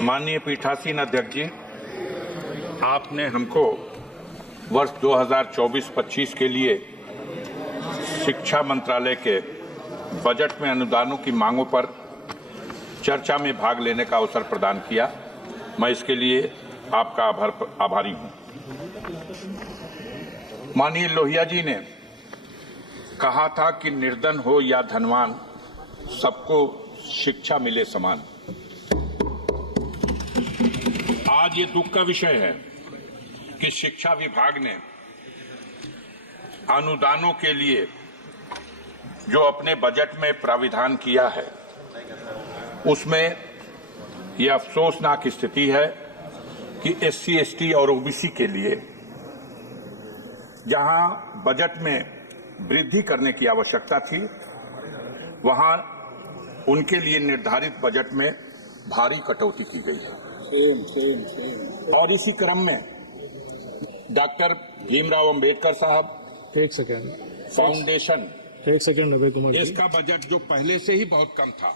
माननीय पीठासीन अध्यक्ष जी, आपने हमको वर्ष 2024-25 के लिए शिक्षा मंत्रालय के बजट में अनुदानों की मांगों पर चर्चा में भाग लेने का अवसर प्रदान किया। मैं इसके लिए आपका आभारी हूं। माननीय लोहिया जी ने कहा था कि निर्धन हो या धनवान, सबको शिक्षा मिले समान। आज ये दुख का विषय है कि शिक्षा विभाग ने अनुदानों के लिए जो अपने बजट में प्राविधान किया है, उसमें यह अफसोसनाक स्थिति है कि SC, ST और OBC के लिए जहां बजट में वृद्धि करने की आवश्यकता थी, वहां उनके लिए निर्धारित बजट में भारी कटौती की गई है। और इसी क्रम में डॉक्टर भीमराव अंबेडकर साहब एक सेकेंड अभय कुमार, इसका बजट जो पहले से ही बहुत कम था,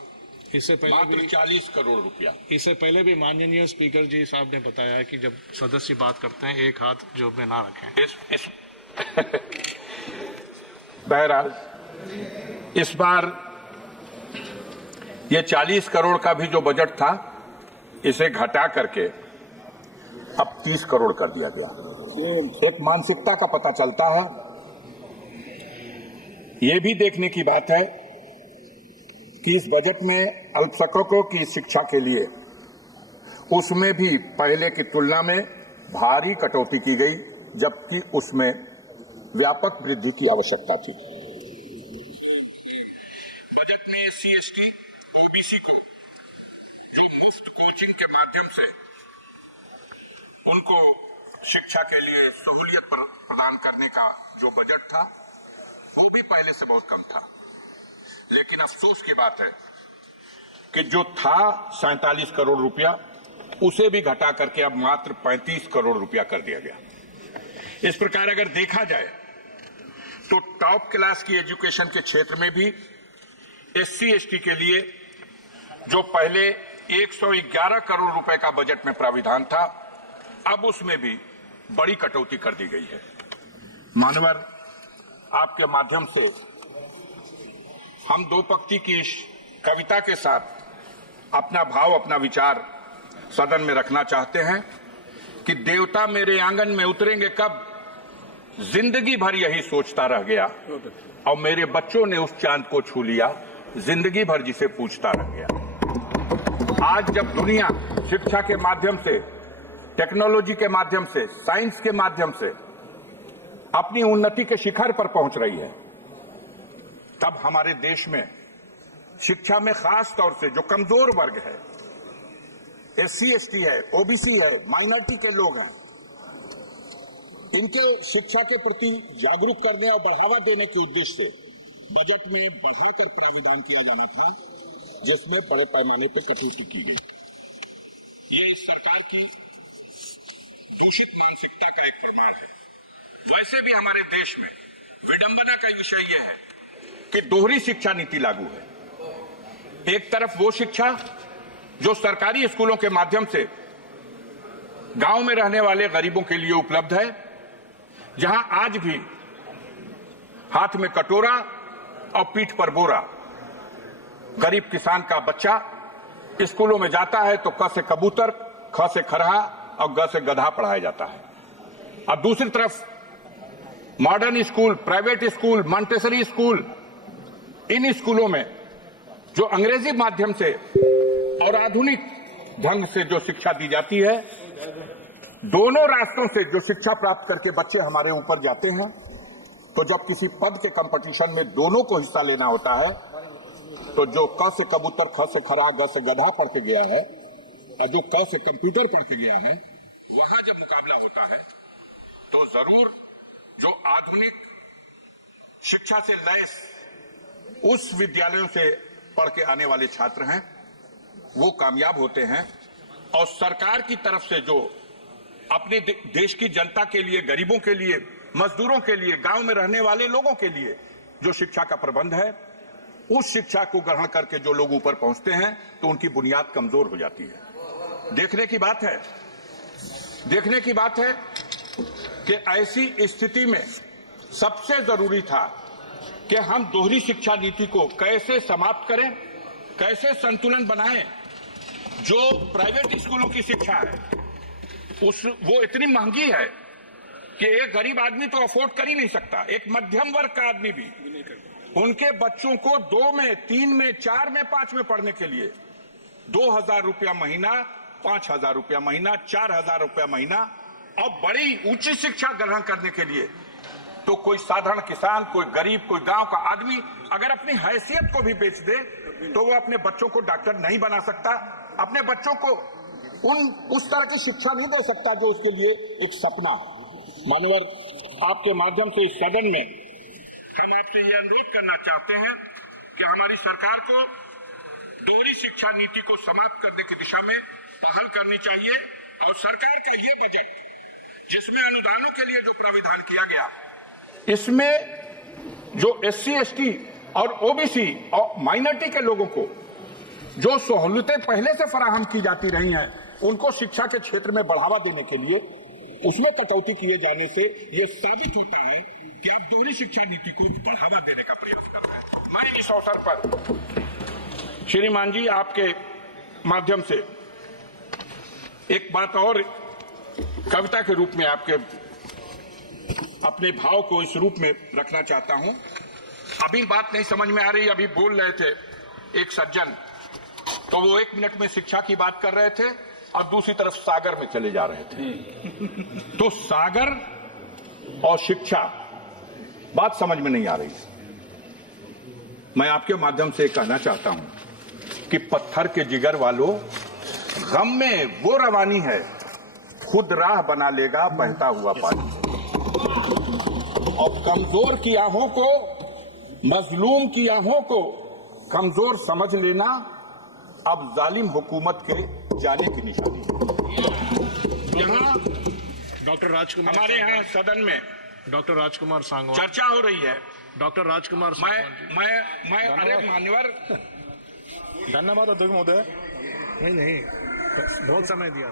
इससे पहले मात्र 40 करोड़ रुपया। इससे पहले भी माननीय स्पीकर जी साहब ने बताया है कि जब सदस्य बात करते हैं एक हाथ जेब में ना रखें। बहरहाल इस बार ये 40 करोड़ का भी जो बजट था, इसे घटा करके अब 30 करोड़ कर दिया गया। एक मानसिकता का पता चलता है। ये भी देखने की बात है कि इस बजट में अल्पसंख्यकों की शिक्षा के लिए उसमें भी पहले की तुलना में भारी कटौती की गई, जबकि उसमें व्यापक वृद्धि की आवश्यकता थी। बजट में SC, ST, OBC को जो मुफ्त कोचिंग के माध्यम से उनको शिक्षा के लिए सहूलियत प्रदान करने का जो बजट था, वो भी पहले से बहुत कम था। लेकिन अफसोस की बात है कि जो था 47 करोड़ रुपया, उसे भी घटा करके अब मात्र 35 करोड़ रुपया कर दिया गया। इस प्रकार अगर देखा जाए तो टॉप क्लास की एजुकेशन के क्षेत्र में भी SC, ST के लिए जो पहले 111 करोड़ रुपए का बजट में प्राविधान था, अब उसमें भी बड़ी कटौती कर दी गई है। मानवर, आपके माध्यम से हम दो पंक्ति की कविता के साथ अपना भाव, अपना विचार सदन में रखना चाहते हैं कि देवता मेरे आंगन में उतरेंगे कब, जिंदगी भर यही सोचता रह गया, और मेरे बच्चों ने उस चांद को छू लिया, जिंदगी भर जिसे पूछता रह गया। आज जब दुनिया शिक्षा के माध्यम से, टेक्नोलॉजी के माध्यम से, साइंस के माध्यम से अपनी उन्नति के शिखर पर पहुंच रही है, तब हमारे देश में शिक्षा में खास तौर से जो कमजोर वर्ग है, SC, ST है, OBC है, माइनॉरिटी के लोग हैं, इनके शिक्षा के प्रति जागरूक करने और बढ़ावा देने के उद्देश्य से बजट में बढ़ाकर प्राविधान किया जाना था, जिसमें बड़े पैमाने पर कटौती की गई। ये इस सरकार की दूषित मानसिकता का एक प्रमाण है। वैसे भी हमारे देश में विडंबना का विषय यह है कि दोहरी शिक्षा नीति लागू है। एक तरफ वो शिक्षा जो सरकारी स्कूलों के माध्यम से गांव में रहने वाले गरीबों के लिए उपलब्ध है, जहां आज भी हाथ में कटोरा और पीठ पर बोरा गरीब किसान का बच्चा स्कूलों में जाता है तो क से कबूतर, ख से खरहा और ग से गधा पढ़ाया जाता है। और दूसरी तरफ modern school, private school, Montessori school, इन स्कूलों में जो अंग्रेजी माध्यम से और आधुनिक ढंग से जो शिक्षा दी जाती है, दोनों रास्तों से जो शिक्षा प्राप्त करके बच्चे हमारे ऊपर जाते हैं, तो जब किसी पद के कंपटीशन में दोनों को हिस्सा लेना होता है, तो जो क से कबूतर, ख से खरा, ग से गधा पढ़ के गया है और जो क से कंप्यूटर पढ़ के गया है, वहां जब मुकाबला होता है तो जरूर जो आधुनिक शिक्षा से लैस उस विद्यालयों से पढ़ के आने वाले छात्र हैं, वो कामयाब होते हैं। और सरकार की तरफ से जो अपने देश की जनता के लिए, गरीबों के लिए, मजदूरों के लिए, गांव में रहने वाले लोगों के लिए जो शिक्षा का प्रबंध है, उस शिक्षा को ग्रहण करके जो लोग ऊपर पहुंचते हैं तो उनकी बुनियाद कमजोर हो जाती है। देखने की बात है, देखने की बात है कि ऐसी स्थिति में सबसे जरूरी था कि हम दोहरी शिक्षा नीति को कैसे समाप्त करें, कैसे संतुलन बनाएं। जो प्राइवेट स्कूलों की शिक्षा है वो इतनी महंगी है कि एक गरीब आदमी तो अफोर्ड कर ही नहीं सकता, एक मध्यम वर्ग का आदमी भी। उनके बच्चों को 2 में, 3 में, 4 में, 5 में पढ़ने के लिए 2,000 रुपया महीना, 5,000 रुपया महीना, 4,000 रुपया महीना, और बड़ी ऊंची शिक्षा ग्रहण करने के लिए तो कोई साधारण किसान, कोई गरीब, कोई गांव का आदमी अगर अपनी हैसियत को भी बेच दे तो वो अपने बच्चों को डॉक्टर नहीं बना सकता, अपने बच्चों को उस तरह की शिक्षा नहीं दे सकता जो उसके लिए एक सपना। मान्यवर, आपके माध्यम से इस सदन में हम आपसे ये अनुरोध करना चाहते हैं कि हमारी सरकार को दोहरी शिक्षा नीति को समाप्त करने की दिशा में पहल करनी चाहिए, और सरकार का ये बजट जिसमें अनुदानों के लिए जो प्राविधान किया गया, इसमें जो SC, ST और OBC और माइनॉरिटी के लोगों को जो सहूलतें पहले से फराहम की जाती रही हैं, उनको शिक्षा के क्षेत्र में बढ़ावा देने के लिए उसमें कटौती किए जाने से यह साबित होता है कि आप दोहरी शिक्षा नीति को बढ़ावा देने का प्रयास कर रहे हैं। मैं इस अवसर पर श्रीमान जी आपके माध्यम से एक बात और कविता के रूप में आपके अपने भाव को इस रूप में रखना चाहता हूं। अभी बात नहीं समझ में आ रही, अभी बोल रहे थे एक सज्जन, तो वो 1 मिनट में शिक्षा की बात कर रहे थे और दूसरी तरफ सागर में चले जा रहे थे। तो सागर और शिक्षा बात समझ में नहीं आ रही। मैं आपके माध्यम से कहना चाहता हूं कि पत्थर के जिगर वालों, गम में वो रवानी है, खुद राह बना लेगा बहता हुआ पानी। और कमजोर की आहों को, मजलूम की आहों को कमजोर समझ लेना अब जालिम हुकूमत के जाने की निशानी है। यहाँ डॉक्टर राजकुमार, हमारे यहाँ सदन में डॉक्टर राजकुमार सांगवान चर्चा हो रही है। डॉक्टर राजकुमार मैं अरे मान्यवर, धन्यवाद अध्यक्ष महोदय। नहीं बहुत समय दिया।